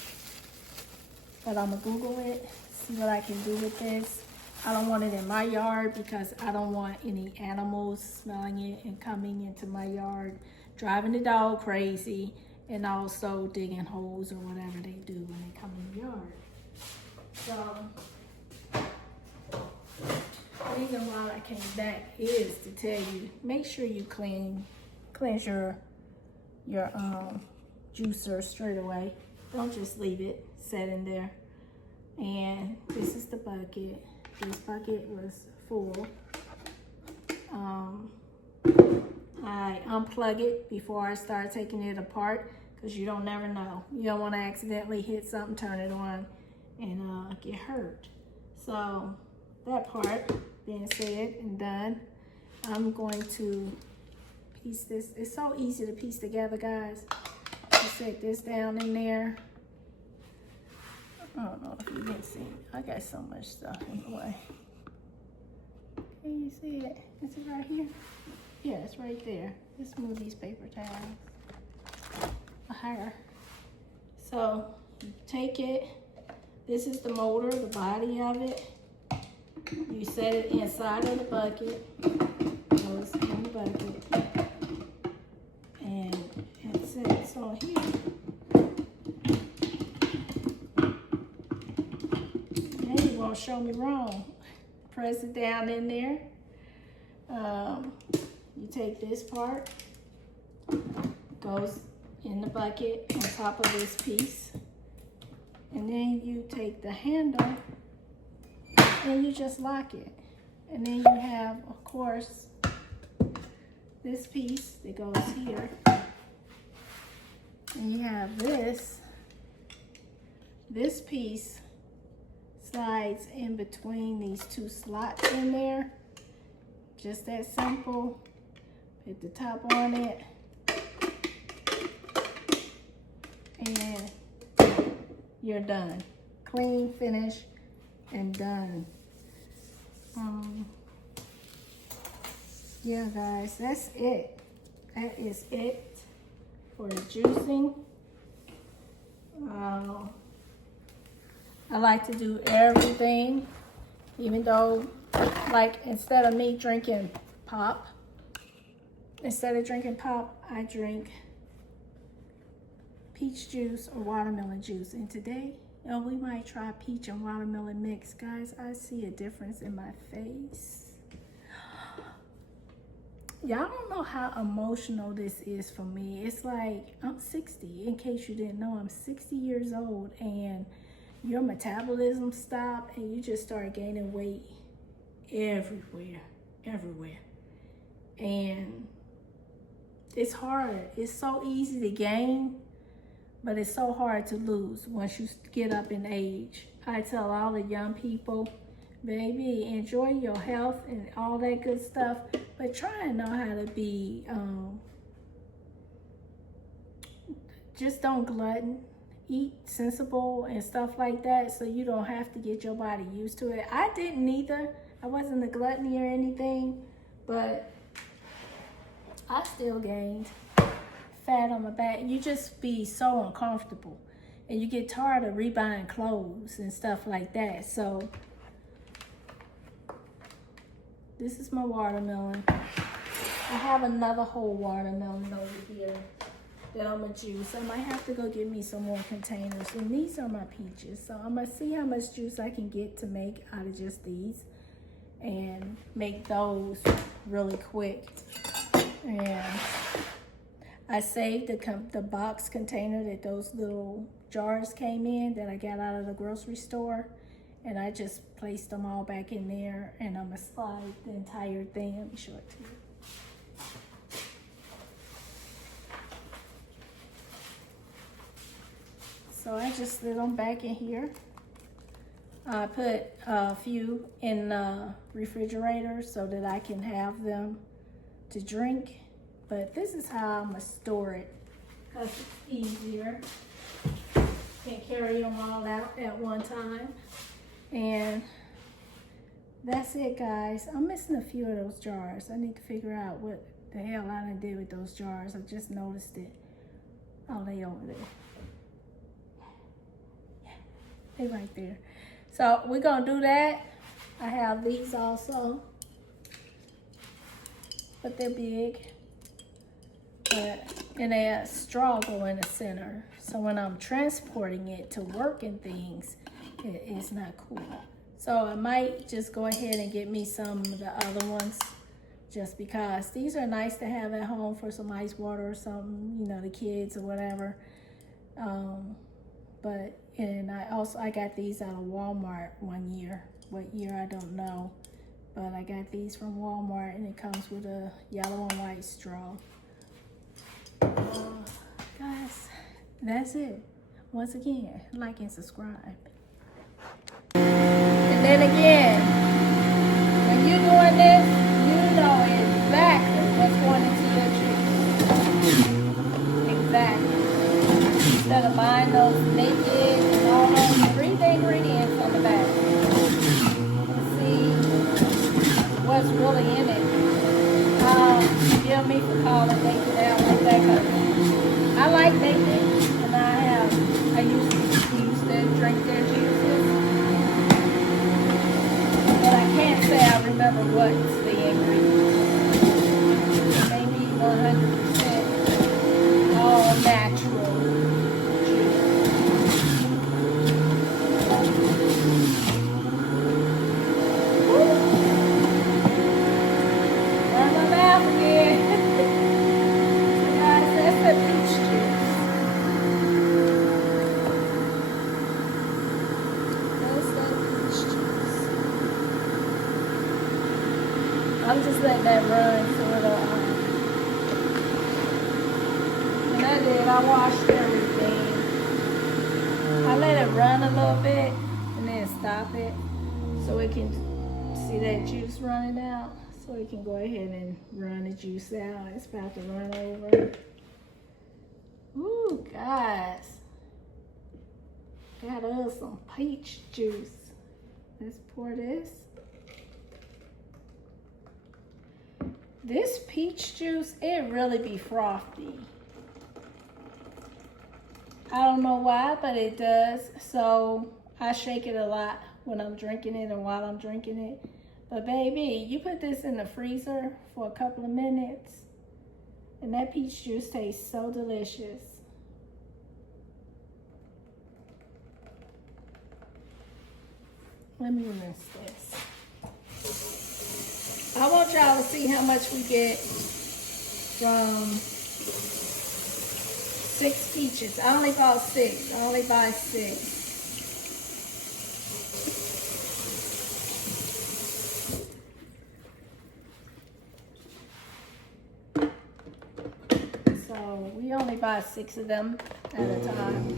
But I'm gonna Google it, see what I can do with this. I don't want it in my yard because I don't want any animals smelling it and coming into my yard, driving the dog crazy, and also digging holes or whatever they do when they come in the yard. So the reason why I came back is to tell you, make sure you cleanse your juicer straight away. Don't just leave it sitting there. And this is the bucket. This bucket was full. I unplug it before I start taking it apart because you don't never know. You don't want to accidentally hit something, turn it on, and get hurt. So that part being said and done, I'm going to piece this. It's so easy to piece together, guys. I set this down in there. I don't know if you can see. I got so much stuff in the way. Can you see it? Is it right here? Yeah, it's right there. Let's move these paper towels higher. So you take it. This is the motor, the body of it. You set it inside of the bucket. Goes in the bucket. And it sits on here. Now you won't show me wrong. Press it down in there. You take this part, goes in the bucket on top of this piece. And then you take the handle and you just lock it. And then you have, of course, this piece that goes here. And you have this piece slides in between these two slots in there. Just that simple. Put the top on it. And you're done. Clean, finish, and done. Yeah, guys, that's it. That is it for the juicing. I like to do everything, even though, like, instead of me drinking pop, I drink peach juice or watermelon juice. And today, we might try peach and watermelon mix. Guys, I see a difference in my face. Y'all don't know how emotional this is for me. It's like, I'm 60. In case you didn't know, I'm 60 years old, and your metabolism stopped and you just start gaining weight everywhere. And it's hard. It's so easy to gain, but it's so hard to lose once you get up in age. I tell all the young people, baby, enjoy your health and all that good stuff, but try and know how to be, just don't glutton, eat sensible and stuff like that, so you don't have to get your body used to it. I didn't either, I wasn't a gluttony or anything, but I still gained fat on my back. You just be so uncomfortable, and you get tired of rebuying clothes and stuff like that. So this is my watermelon. I have another whole watermelon over here that I'm gonna juice. I might have to go get me some more containers. And these are my peaches. So I'm gonna see how much juice I can get to make out of just these and make those really quick. And I saved the box container that those little jars came in that I got out of the grocery store. And I just placed them all back in there, and I'm gonna slide the entire thing. Let me show it to you. So I just slid them back in here. I put a few in the refrigerator so that I can have them to drink. But this is how I'm gonna store it, because it's easier. Can carry them all out at one time. And that's it, guys. I'm missing a few of those jars. I need to figure out what the hell I done did with those jars. I just noticed it. Oh, they over there. They right there. So we're gonna do that. I have these also, but they're big. And they have straw go in the center. So when I'm transporting it to work and things, it's not cool. So I might just go ahead and get me some of the other ones, just because these are nice to have at home for some ice water or something, you know, the kids or whatever. And I got these out of Walmart one year. What year, I don't know. But I got these from Walmart, and it comes with a yellow and white straw. Guys, that's it. Once again, like and subscribe. And then again, when you're doing this, you know exactly what's going into your juice. Exactly. Instead of buying those naked and all those, read the ingredients on the back. See what's really in it. Forgive me for calling naked out like that, because I like naked, and I used to drink their juices. But I can't say I remember what's the ingredients. Maybe 100% all natural juice. Woo! Run my mouth again. Guys, that's the peach juice. I'm just letting that run so it'll, and I did, I washed everything. I let it run a little bit and then stop it so it can see that juice running out. So we can go ahead and run the juice out. It's about to run over. Ooh, guys. Got us some peach juice. Let's pour this. This peach juice, it really be frothy. I don't know why, but it does. So I shake it a lot when I'm drinking it and while I'm drinking it. But baby, you put this in the freezer for a couple of minutes and that peach juice tastes so delicious. Let me rinse this. I want y'all to see how much we get from 6 peaches. I only bought 6. I only buy 6. So we only buy 6 of them at a time.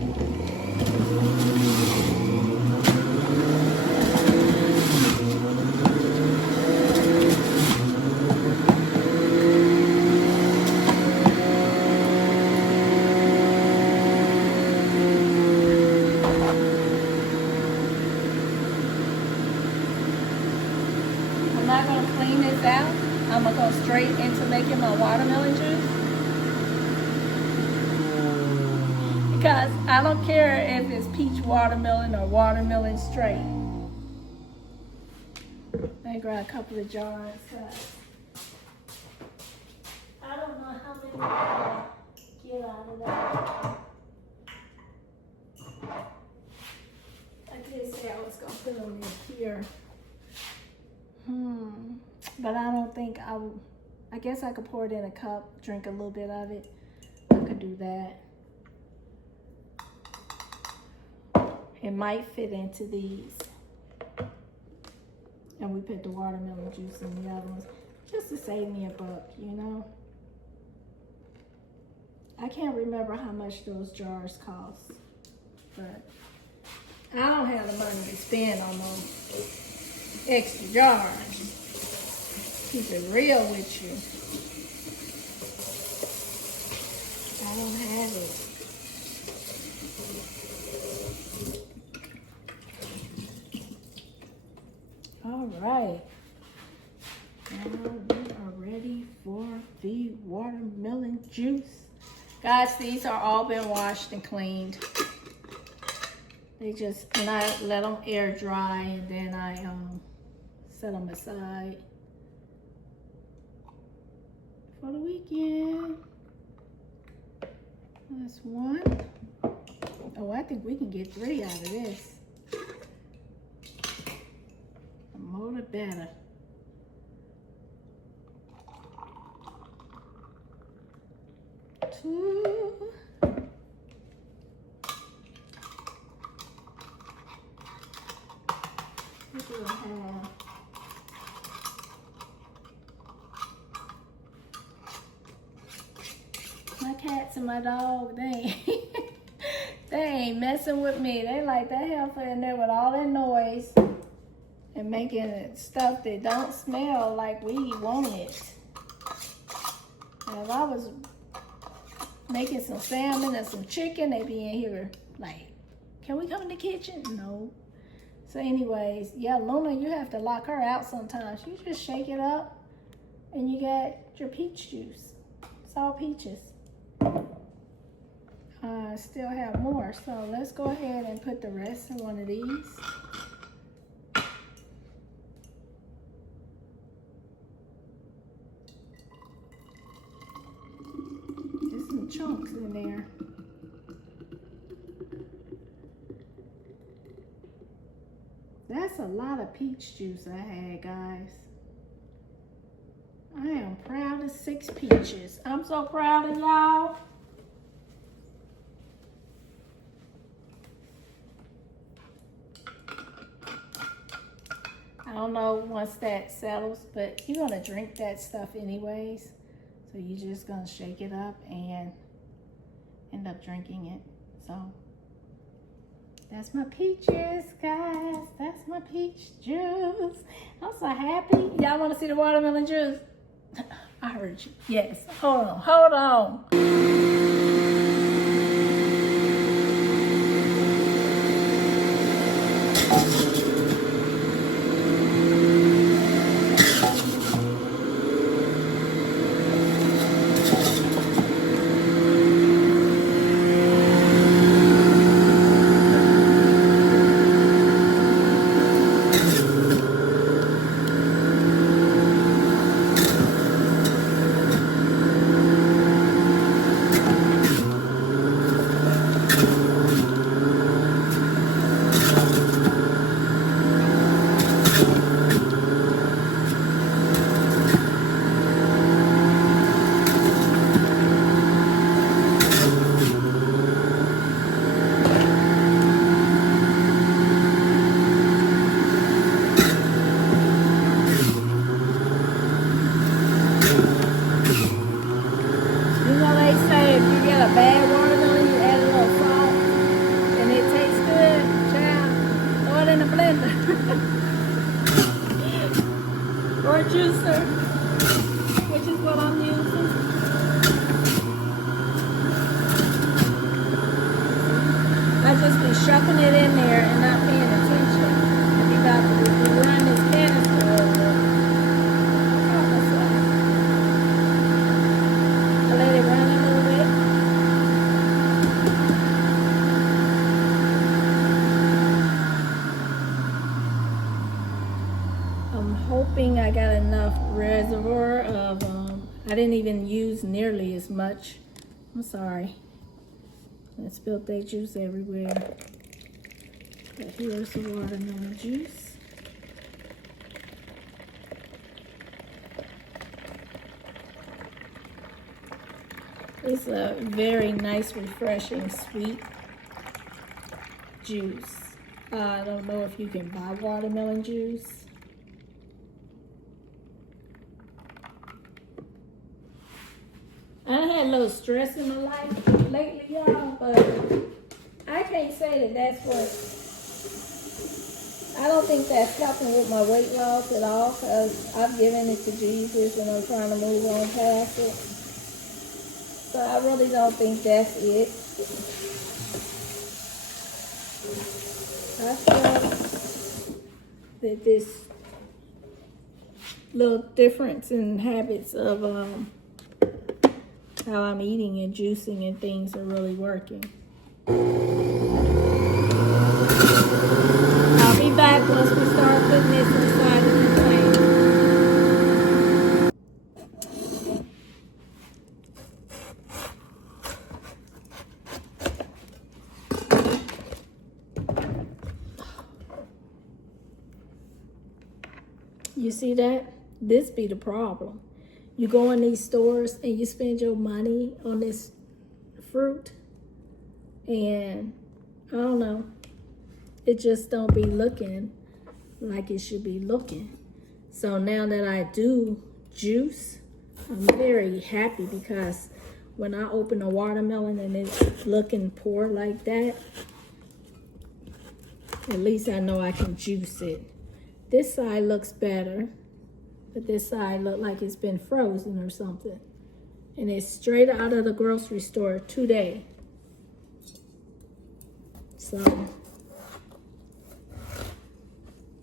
into making my watermelon juice. Because I don't care if it's peach watermelon or watermelon straight. Let me grab a couple of jars. I don't know how many I get out of that. I did say I was gonna put them in here. But I don't think I will. I guess I could pour it in a cup, drink a little bit of it. I could do that. It might fit into these. And we put the watermelon juice in the other ones just to save me $1, you know. I can't remember how much those jars cost, but I don't have the money to spend on those extra jars. Keep it real with you. I don't have it. All right. Now we are ready for the watermelon juice. Guys, these are all been washed and cleaned. And I let them air dry, and then I set them aside for the weekend. That's one. Oh, I think we can get 3 out of this. The more the better. Two. My cats and my dog, they ain't messing with me. They like that heifer in there with all that noise and making stuff that don't smell like we want it. And if I was making some salmon and some chicken, they'd be in here like, can we come in the kitchen? No. So anyways, yeah, Luna, you have to lock her out sometimes. You just shake it up and you got your peach juice. It's all peaches. I still have more, so let's go ahead and put the rest in one of these. There's some chunks in there. That's a lot of peach juice I had, guys. I am proud of 6 peaches. I'm so proud of y'all. I don't know once that settles, but you're gonna drink that stuff anyways. So you're just gonna shake it up and end up drinking it. So that's my peaches, guys. That's my peach juice. I'm so happy. Y'all wanna see the watermelon juice? I heard you. Yes. Hold on. Hold on. Or a juicer, which is what I'm using. I just be shoving it in there and not paying attention. And be about to run this canister over. I didn't even use nearly as much. I'm sorry. I spilled that juice everywhere. But here's the watermelon juice. It's a very nice, refreshing, sweet juice. I don't know if you can buy watermelon juice. I had a little stress in my life lately, y'all, but I can't say that that's what, I don't think that's helping with my weight loss at all, because I've given it to Jesus and I'm trying to move on past it. So I really don't think that's it. I feel that this little difference in habits of how I'm eating and juicing and things are really working. I'll be back once we start putting this inside the container. You see that? This be the problem. You go in these stores and you spend your money on this fruit, and I don't know, it just don't be looking like it should be looking. So now that I do juice, I'm very happy, because when I open a watermelon and it's looking poor like that, at least I know I can juice it. This side looks better, but this side look like it's been frozen or something. And it's straight out of the grocery store today. So,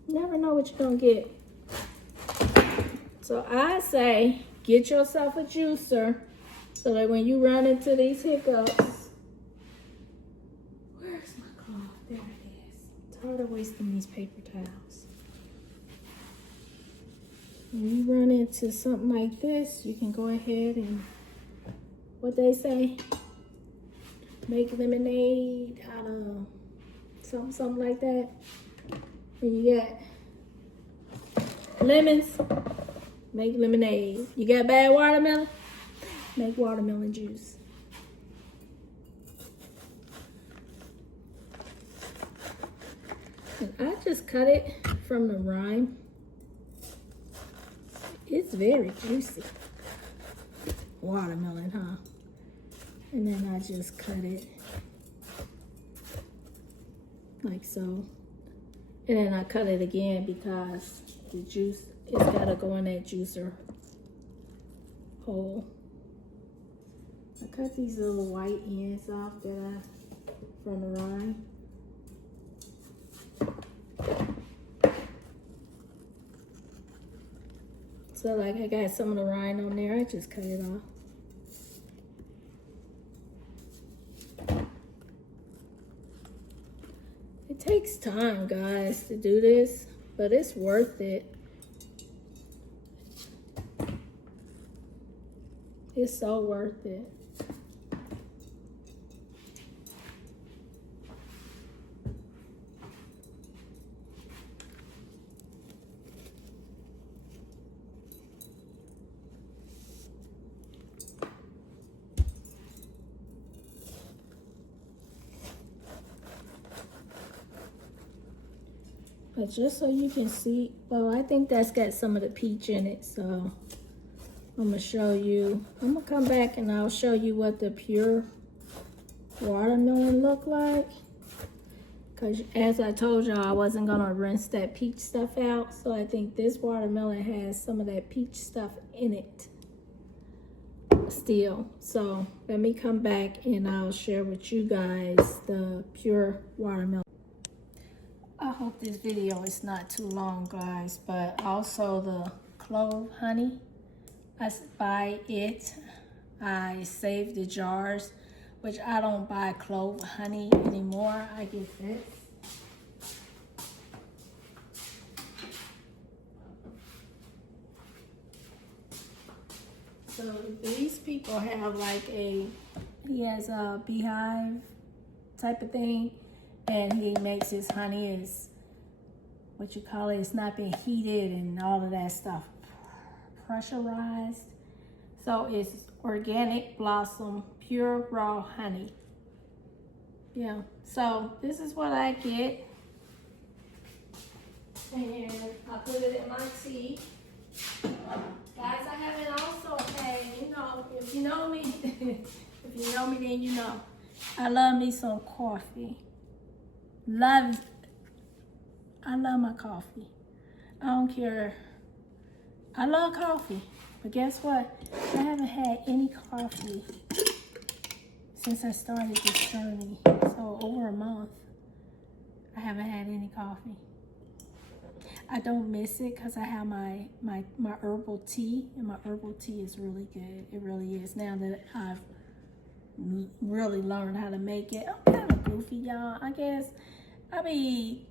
you never know what you're gonna get. So I say, get yourself a juicer so that when you run into these hiccups, where's my cloth? There it is. Tired of wasting these paper towels. When you run into something like this, you can go ahead and, what they say, make lemonade out of something like that. And you got lemons, make lemonade. You got bad watermelon, make watermelon juice. And I just cut it from the rind. It's very juicy. Watermelon, huh? And then I just cut it like so. And then I cut it again because the juice, it's gotta go in that juicer hole. I cut these little white ends off from the rind. So like I got some of the rind on there, I just cut it off. It takes time, guys, to do this, but it's worth it. It's so worth it. But just so you can see, well, I think that's got some of the peach in it, so I'm gonna show you. I'm gonna come back and I'll show you what the pure watermelon look like. Cause as I told y'all, I wasn't gonna rinse that peach stuff out, so I think this watermelon has some of that peach stuff in it still. So let me come back and I'll share with you guys the pure watermelon. I hope this video is not too long, guys, but also the clove honey, I buy it. I save the jars, which I don't buy clove honey anymore. I get this. So these people have like he has a beehive type of thing, and he makes his honey is what you call it, it's not been heated and all of that stuff, pressurized. So it's organic blossom, pure raw honey. Yeah, so this is what I get. And I put it in my tea. Guys, I haven't also had, if you know me, if you know me, then you know. I love me some coffee. I love my coffee. I don't care. I love coffee. But guess what? I haven't had any coffee since I started this journey. So over a month, I haven't had any coffee. I don't miss it because I have my herbal tea, and my herbal tea is really good. It really is. Now that I've really learned how to make it. I'm kind of goofy, y'all. I guess I be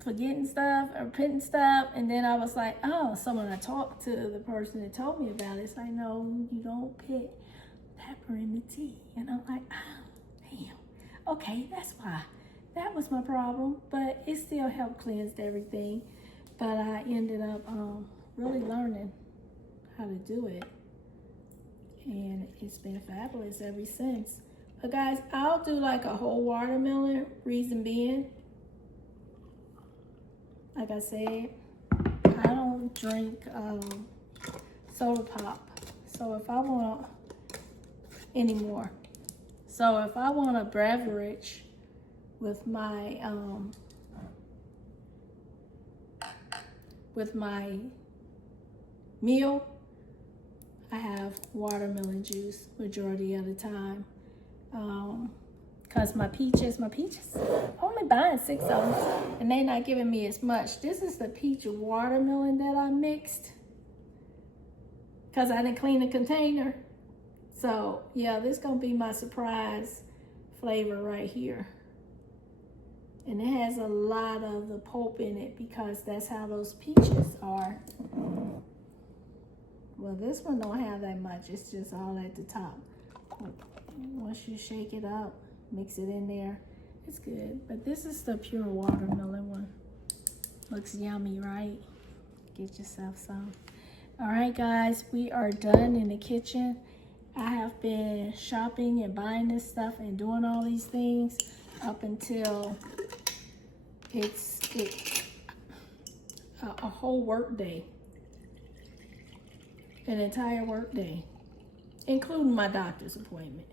forgetting stuff or putting stuff, and then I was like, oh, so when I talked to the person that told me about it, it's like, no, you don't put pepper in the tea. And I'm like, oh, damn. Okay, that's why. That was my problem, but it still helped cleanse everything. But I ended up really learning how to do it, and it's been fabulous ever since. But guys, I'll do like a whole watermelon, reason being, like I said, I don't drink soda pop. So if I want anymore, so if I want a beverage with my meal, I have watermelon juice majority of the time. Cause my peaches, I'm only buying 6 of them, and they're not giving me as much. This is the peach watermelon that I mixed, cause I didn't clean the container. So yeah, this gonna be my surprise flavor right here. And it has a lot of the pulp in it because that's how those peaches are. Well, this one don't have that much. It's just all at the top. Once you shake it up, mix it in there, it's good. But this is the pure watermelon one. Looks yummy, right? Get yourself some. All right, guys, we are done in the kitchen. I have been shopping and buying this stuff and doing all these things up until it's a whole work day. An entire work day, including my doctor's appointment.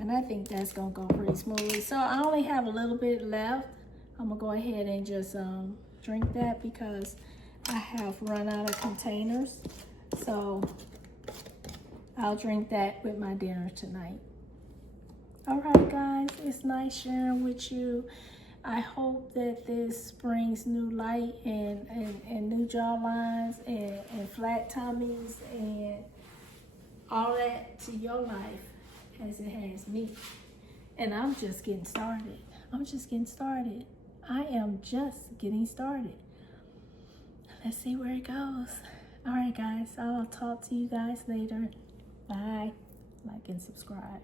And I think that's gonna go pretty smoothly. So I only have a little bit left. I'm gonna go ahead and just drink that because I have run out of containers. So I'll drink that with my dinner tonight. All right, guys, it's nice sharing with you. I hope that this brings new light and new jawlines and flat tummies and all that to your life as it has me. And I'm just getting started. I am just getting started. Let's see where it goes. All right, guys, I'll talk to you guys later. Bye. Like and subscribe.